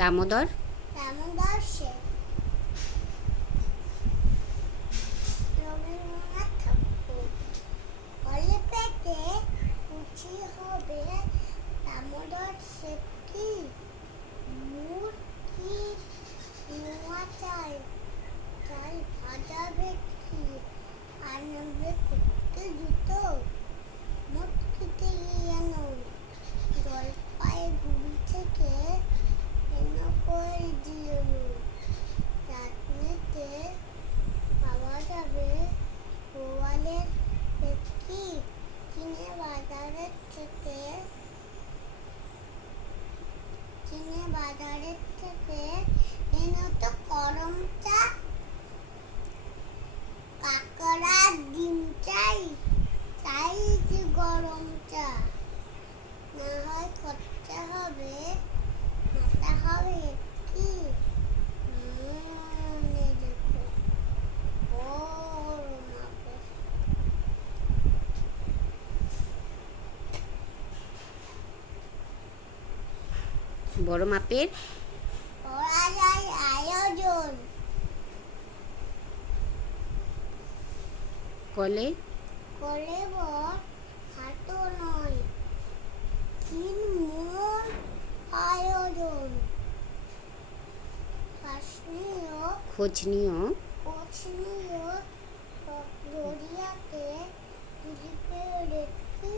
দামোদর দামোদর শেঠ, রবীন্দ্রনাথ ঠাকুর। হলে পেটে খুশি হবে দামোদর শেঠ কি, মুরগি নোয়া চাল, চাল ভাজা ভেটকি, আনন্দে করতে জুতো, মুটকিতে এনো জলপাই গুড়ি থেকে এনো করে দিও, চাটনিতে পাওয়া যাবে গোয়ালের ভেটকি, কিনে বাজারের থেকে এনো তো গরম চা, কাকড়া ডিম চাই, চাই যে গরম চা, না হয় খরচা হবে, মাথা হবে কি, মনে রেখো বড় মাপের। বড় মাপের করা যায় আয়োজন, কলে করে বর হাটো নয়, তিন মন আয়োজন, খোঁজ নিও দরিয়াতে দিলীপের রেখে